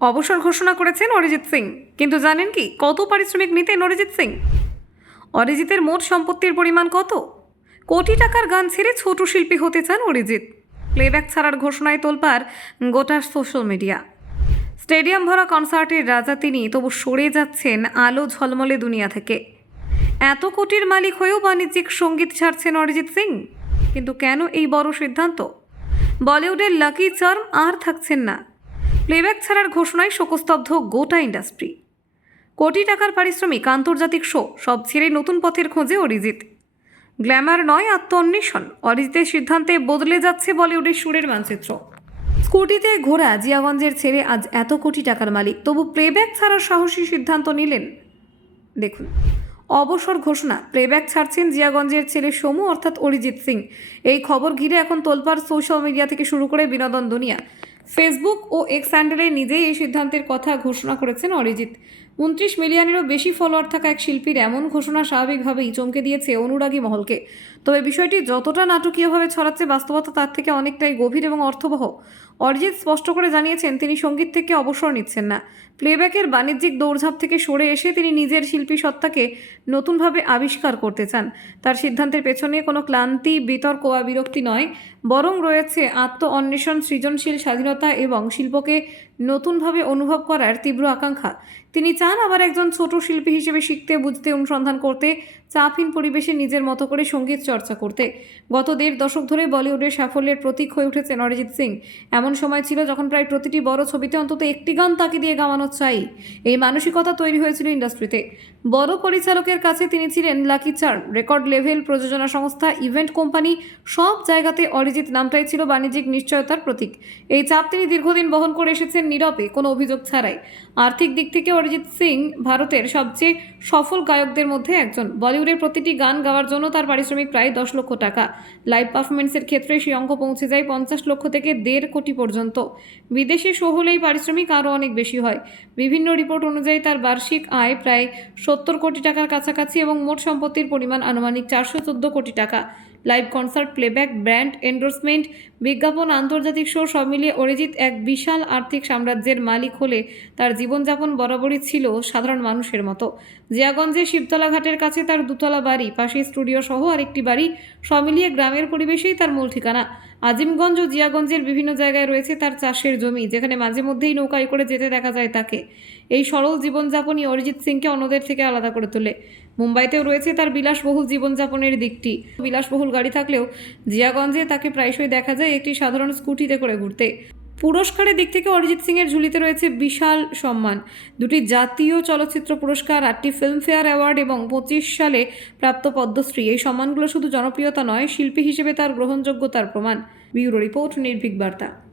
অবসর ঘোষণা করেছেন অরিজিৎ সিং। কিন্তু জানেন কি, কত পারিশ্রমিক নিতেন অরিজিৎ সিং? অরিজিতের মোট সম্পত্তির পরিমাণ কত? কোটি টাকার গান ছেড়ে ছোট শিল্পী হতে চান অরিজিৎ। প্লেব্যাক ছাড়ার ঘোষণায় তোলপার গোটা সোশ্যাল মিডিয়া স্টেডিয়াম ভরা কনসার্টের রাজা তিনি তবু সরে যাচ্ছেন আলো ঝলমলে দুনিয়া থেকে। এত কোটির মালিক হয়েও বাণিজ্যিক সংগীত ছাড়ছেন অরিজিৎ সিং। কিন্তু কেন এই বড় সিদ্ধান্ত? বলিউডের লাকি চার্ম আর থাকছেন না। প্লেব্যাক ছাড়ার ঘোষণায় শোকস্তব্ধ গোটা ইন্ডাস্ট্রি কোটি টাকার পারিশ্রমিক, আন্তর্জাতিক শো সব ছেড়ে নতুন পথের খোঁজে অরিজিৎ। গ্ল্যামার নয় আত্মঅন্বেষণ অরিজিতের সিদ্ধান্তে বদলে যাচ্ছে বলিউডের সুরের মানচিত্র। স্কুটিতে ঘোরা জিয়াগঞ্জের ছেড়ে আজ এত কোটি টাকার মালিক, তবু প্লেব্যাক ছাড়ার সাহসী সিদ্ধান্ত নিলেন। দেখুন, অবসর ঘোষণা প্লেব্যাক ছাড়ছেন জিয়াগঞ্জের ছেলে সমু, অর্থাৎ অরিজিৎ সিং। এই খবর ঘিরে এখন তোলপাড় সোশ্যাল মিডিয়া থেকে শুরু করে বিনোদন দুনিয়া। ফেসবুক ও এক্স হ্যান্ডেলে নিজেই এই সিদ্ধান্তের কথা ঘোষণা করেছেন অরিজিৎ। উনত্রিশ মিলিয়নেরও বেশি ফলোয়ার থাকা এক শিল্পীর এমন ঘোষণা স্বাভাবিকভাবেই চমকে দিয়েছে অনুরাগী মহলকে। তবে বিষয়টি যতটা নাটকীয়ভাবে ছড়াচ্ছে বাস্তবতা তার থেকে অনেকটাই গভীর এবং অর্থবহ। অরিজিৎ স্পষ্ট করে জানিয়েছেন, তিনি সংগীত থেকে অবসর নিচ্ছেন না। প্লেব্যাকের বাণিজ্যিক দৌড়ঝাঁপ থেকে সরে এসে তিনি নিজের শিল্পী সত্তাকে নতুনভাবে আবিষ্কার করতে চান। তার সিদ্ধান্তের পেছনে কোনো ক্লান্তি, বিতর্ক বা বিরক্তি নয়, বরং রয়েছে আত্ম অন্বেষণ সৃজনশীল স্বাধীনতা এবং শিল্পকে নতুনভাবে অনুভব করার তীব্র আকাঙ্ক্ষা। তিনি চান আবার একজন ছোট শিল্পী হিসেবে শিখতে, বুঝতে, অনুসন্ধান করতে চাপহীন পরিবেশে নিজের মতো করে সংগীত চর্চা করতে। গত দেড় দশক ধরে বলিউডের সাফল্যের প্রতীক হয়ে উঠেছেন অরিজিৎ সিং। এমন সময় ছিল যখন প্রায় প্রতিটি বড় ছবিতে অন্তত একটি গান তাকে দিয়ে গাওয়ানো চাই। এই মানসিকতা তৈরি হয়েছিল ইন্ডাস্ট্রিতে। বড় পরিচালকের কাছে তিনি ছিলেন লাকি চার্ম রেকর্ড লেভেল প্রযোজনা সংস্থা, ইভেন্ট কোম্পানি, সব জায়গাতে অরিজিৎ নামটাই ছিল বাণিজ্যিক নিশ্চয়তার প্রতীক। এই চাপ তিনি দীর্ঘদিন বহন করে এসেছেন নীরবে, কোনো অভিযোগ ছাড়াই। আর্থিক দিক থেকে অরিজিৎ সিং ভারতের সবচেয়ে সফল গায়কদের মধ্যে একজন। বলিউডের প্রতিটি গান গাওয়ার জন্য তার পারিশ্রমিক প্রায় দশ লক্ষ টাকা। লাইভ পারফরমেন্সের ক্ষেত্রে সেই অঙ্ক পৌঁছে যায় পঞ্চাশ লক্ষ থেকে দেড় কোটি পর্যন্ত। বিদেশে শো হলেই পারিশ্রমিক আরও অনেক বেশি হয়। বিভিন্ন রিপোর্ট অনুযায়ী তার বার্ষিক আয় প্রায় সত্তর কোটি টাকার কাছাকাছি এবং মোট সম্পত্তির পরিমাণ আনুমানিক চারশো চোদ্দ কোটি টাকা। Live concert, playback, brand, endorsement, বিজ্ঞাপন, আন্তর্জাতিক শো সব মিলিয়ে অরিজিৎ এক বিশাল আর্থিক সাম্রাজ্যের মালিক হলে তার জীবনযাপন বরাবরই ছিল সাধারণ মানুষের মতো। জিয়াগঞ্জে শিবতলা ঘাটের কাছে তার দুতলা বাড়ি পাশে স্টুডিও সহ আরেকটি বাড়ি, সব মিলিয়ে গ্রামের পরিবেশেই তার মূল ঠিকানা। আজিমগঞ্জ ও জিয়াগঞ্জের বিভিন্ন জায়গায় রয়েছে তার চাষের জমি, যেখানে মাঝে মধ্যেই নৌকায় করে যেতে দেখা যায় তাকে। এই সরল জীবনযাপনই অরিজিৎ সিংকে অন্যদের থেকে আলাদা করে তোলে। মুম্বাইতেও রয়েছে তার বিলাসবহুল জীবনযাপনের দিকটি। বিলাসবহুল গাড়ি থাকলেও জিয়াগঞ্জে তাকে প্রায়শই দেখা যায় একটি সাধারণ স্কুটিতে করে ঘুরতে। পুরস্কারের দিক থেকে অরিজিৎ সিংয়ের ঝুলিতে রয়েছে বিশাল সম্মান। দুটি জাতীয় চলচ্চিত্র পুরস্কার, আটটি ফিল্মফেয়ার অ্যাওয়ার্ড এবং পঁচিশ সালে প্রাপ্ত পদ্মশ্রী। এই সম্মানগুলো শুধু জনপ্রিয়তা নয়, শিল্পী হিসেবে তার গ্রহণযোগ্যতার প্রমাণ। ব্যুরো রিপোর্ট, নির্ভীক বার্তা।